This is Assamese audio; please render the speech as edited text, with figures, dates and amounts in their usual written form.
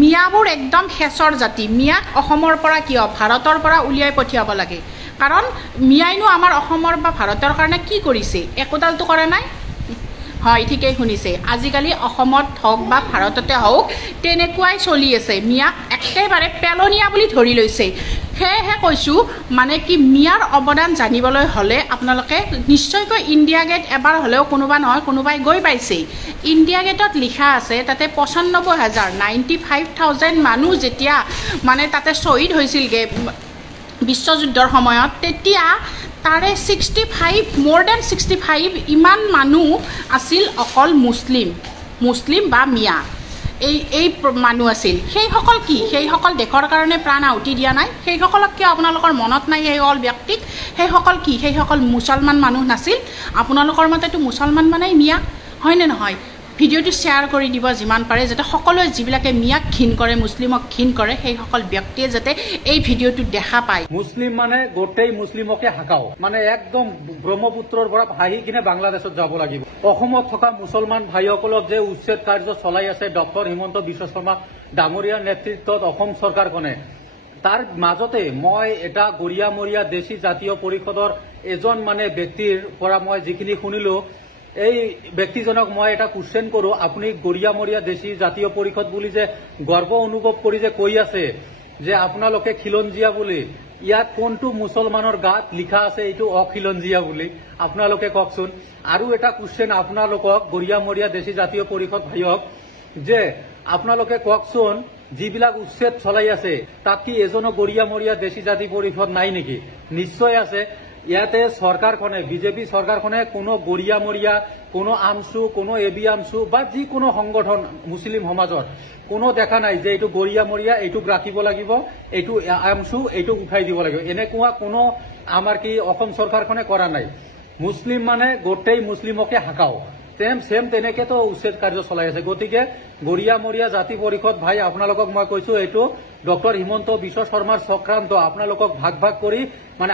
মিয়াবোৰ একদম হেচৰ জাতি। মিয়াক অসমৰ পৰা কিয় ভাৰতৰ পৰা উলিয়াই পঠিয়াব লাগে? কাৰণ মিয়াইনো আমাৰ অসমৰ বা ভাৰতৰ কাৰণে কি কৰিছে? একোডালটো কৰা নাই। হয়, ঠিকেই শুনিছে। আজিকালি অসমত হওক বা ভাৰততে হওক তেনেকুৱাই চলি আছে। মিয়াক একেবাৰে পেলনীয়া বুলি ধৰি লৈছে। সেয়েহে কৈছোঁ, মানে কি মিয়াৰ অৱদান জানিবলৈ হ'লে আপোনালোকে নিশ্চয়কৈ ইণ্ডিয়া গেট এবাৰ হ'লেও কোনোবা নহয় কোনোবাই গৈ পাইছে। ইণ্ডিয়া গেটত লিখা আছে তাতে 95,000 মানুহ যেতিয়া মানে তাতে শ্বহীদ হৈছিলগৈ বিশ্বযুদ্ধৰ সময়ত, তেতিয়া তাৰে 65 more than 65 ইমান মানুহ আছিল অকল মুছলিম বা মিয়া। এই মানুহ আছিল। সেইসকল কি? সেইসকল দেশৰ কাৰণে প্ৰাণ আহুতি দিয়া নাই? সেইসকলক কিয় আপোনালোকৰ মনত নাই? সেইসকল ব্যক্তিক সেইসকল কি? সেইসকল মুছলমান মানুহ নাছিল? আপোনালোকৰ মতেতো মুছলমান মানেই মিয়া, হয়নে নহয়? ভিডিঅ'টো শ্বেয়াৰ কৰি দিব যিমান পাৰে, যাতে সকলোৱে যিবিলাকে মিয়াক ঘিণ কৰে, মুছলিমক ঘিণ কৰে, সেইসকল ব্যক্তিয়ে যাতে এই ভিডিঅ'টো দেখা পায়। মুছলিম মানে গোটেই মুছলিমকে হাঁকাও, মানে একদম ব্ৰহ্মপুত্ৰৰ পৰা ভাহি কিনে বাংলাদেশত যাব লাগিব। অসমত থকা মুছলমান ভাইসকলক যে উচ্ছেদ কাৰ্য চলাই আছে ডক্টৰ হিমন্ত বিশ্ব শৰ্মা ডাঙৰীয়াৰ নেতৃত্বত অসম চৰকাৰখনে, তাৰ মাজতে মই এটা গৰিয়ামৰীয়া দেশী জাতীয় পৰিষদৰ এজন মানে ব্যক্তিৰ পৰা মই যিখিনি শুনিলো, এই ব্যক্তিজনক মই এটা কুৱেশ্যন কৰো, আপুনি গৰিয়ামৰীয়া দেশী জাতীয় পৰিষদ বুলি যে গৰ্ব অনুভৱ কৰি যে কৈ আছে যে আপোনালোকে খিলঞ্জীয়া বুলি, ইয়াত কোনটো মুছলমানৰ গাত লিখা আছে এইটো অখিলঞ্জীয়া বুলি? আপোনালোকে কওকচোন। আৰু এটা কুৱেশ্যন আপোনালোকক গৰিয়ামৰীয়া দেশী জাতীয় পৰিষদ ভাইক, যে আপোনালোকে কওকচোন যিবিলাক উচ্ছেদ চলাই আছে তাত কি এজনো গৰিয়ামৰীয়া দেশী জাতি পৰিষদ নাই নেকি? নিশ্চয় আছে। ইয়াতে চৰকাৰখনে, বিজেপি চৰকাৰখনে কোনো গৰিয়ামৰীয়া, কোনো আমচু, কোনো এবি আমচু বা যিকোনো সংগঠন মুছলিম সমাজৰ কোনো দেখা নাই যে এইটো গৰিয়ামৰীয়া, এইটোক ৰাখিব লাগিব, এইটো আমচু, এইটোক উঠাই দিব লাগিব। এনেকুৱা কোনো আমাৰ কি অসম চৰকাৰখনে কৰা নাই। মুছলিম মানে গোটেই মুছলিমকে হাঁকাও, সেম তেনেকেতো উচ্ছেদ কাৰ্য চলাই আছে। গতিকে গৰিয়ামৰীয়া জাতি পৰিষদ ভাই, আপোনালোকক মই কৈছো এইটো ডক্টৰ হিমন্ত বিশ্ব শৰ্মাৰ চক্ৰান্ত। আপোনালোকক ভাগ কৰি মানে